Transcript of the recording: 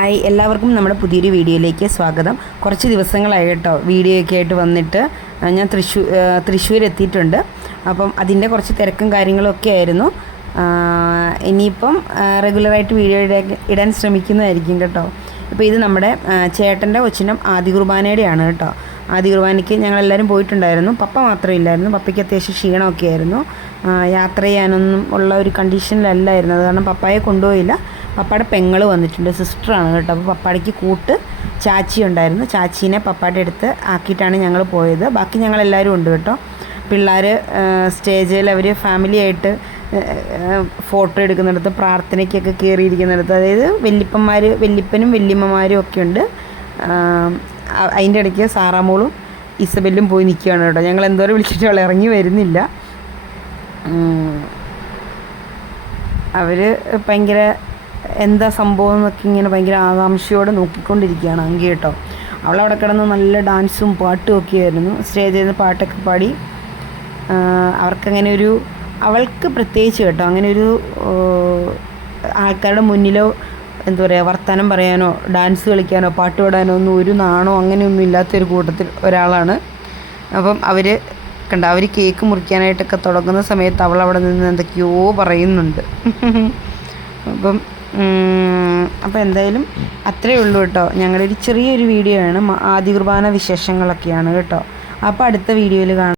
Hi, എല്ലാവർക്കും നമ്മുടെ പുതിയൊരു വീഡിയോയിലേക്ക് സ്വാഗതം. കുറച്ച് ദിവസങ്ങളായി കേട്ടോ വീഡിയോയൊക്കെ ആയിട്ട് വന്നിട്ട്. ഞാൻ തൃശ്ശൂർ എത്തിയിട്ടുണ്ട്. അപ്പം അതിൻ്റെ കുറച്ച് തിരക്കും കാര്യങ്ങളൊക്കെ ആയിരുന്നു. ഇനിയിപ്പം റെഗുലറായിട്ട് വീഡിയോ ഇടാൻ ശ്രമിക്കുന്നതായിരിക്കും കേട്ടോ. ഇപ്പോൾ ഇത് നമ്മുടെ ചേട്ടൻ്റെ കൊച്ചിനും ആദ്യ കുർബാനയുടെയാണ് കേട്ടോ. ആദ്യ കുർബാനയ്ക്ക് ഞങ്ങളെല്ലാവരും പോയിട്ടുണ്ടായിരുന്നു. പപ്പ മാത്രമേ ഇല്ലായിരുന്നു. പപ്പയ്ക്ക് അത്യാവശ്യം ക്ഷീണമൊക്കെ ആയിരുന്നു. യാത്ര ചെയ്യാനൊന്നും ഉള്ള ഒരു കണ്ടീഷനിലല്ലായിരുന്നു. അത് കാരണം പപ്പായെ കൊണ്ടുപോയില്ല. പപ്പയുടെ പെങ്ങൾ വന്നിട്ടുണ്ട്, സിസ്റ്ററാണ് കേട്ടോ. അപ്പോൾ പപ്പാടയ്ക്ക് കൂട്ട് ചാച്ചി ഉണ്ടായിരുന്നു. ചാച്ചീനെ പപ്പായുടെ അടുത്ത് ആക്കിയിട്ടാണ് ഞങ്ങൾ പോയത്. ബാക്കി ഞങ്ങളെല്ലാവരും ഉണ്ട് കേട്ടോ. പിള്ളേർ സ്റ്റേജിൽ അവർ ഫാമിലിയായിട്ട് ഫോട്ടോ എടുക്കുന്നിടത്ത്, പ്രാർത്ഥനയ്ക്കൊക്കെ കയറിയിരിക്കുന്നിടത്ത്, അതായത് വല്യപ്പനും വല്യമ്മമാരും ഒക്കെ ഉണ്ട്. അതിൻ്റെ ഇടയ്ക്ക് സാറാമോളും ഇസബെല്ലും പോയി നിൽക്കുകയാണ് കേട്ടോ. ഞങ്ങൾ എന്തോരം വിളിച്ചിട്ട് അവൾ ഇറങ്ങി വരുന്നില്ല. അവർ ഭയങ്കര എന്താ സംഭവം എന്നൊക്കെ ഇങ്ങനെ ഭയങ്കര ആകാംക്ഷയോടെ നോക്കിക്കൊണ്ടിരിക്കുകയാണ് അങ്കി കേട്ടോ. അവളവിടെ കിടന്ന് നല്ല ഡാൻസും പാട്ടും ഒക്കെ ആയിരുന്നു. സ്റ്റേജിൽ നിന്ന് പാട്ടൊക്കെ പാടി. അവർക്കങ്ങനെ ഒരു, അവൾക്ക് പ്രത്യേകിച്ച് കേട്ടോ, അങ്ങനെ ഒരു ആൾക്കാരുടെ മുന്നിലോ എന്താ പറയുക, വർത്തമാനം പറയാനോ ഡാൻസ് കളിക്കാനോ പാട്ട് പാടാനോ ഒന്നും ഒരു നാണോ അങ്ങനെയൊന്നും ഇല്ലാത്തൊരു കൂട്ടത്തിൽ ഒരാളാണ്. അപ്പം അവർ കണ്ട, അവർ കേക്ക് മുറിക്കാനായിട്ടൊക്കെ തുടങ്ങുന്ന സമയത്ത് അവൾ അവിടെ നിന്ന് എന്തൊക്കെയോ പറയുന്നുണ്ട്. അപ്പം എന്തായാലും അത്രയേ ഉള്ളൂ കേട്ടോ. ഞങ്ങളുടെ ഒരു ചെറിയൊരു വീഡിയോ ആണ്. ആദ്യ കുർബാന വിശേഷങ്ങളൊക്കെയാണ് കേട്ടോ. അപ്പോൾ അടുത്ത വീഡിയോയിൽ കാണാം.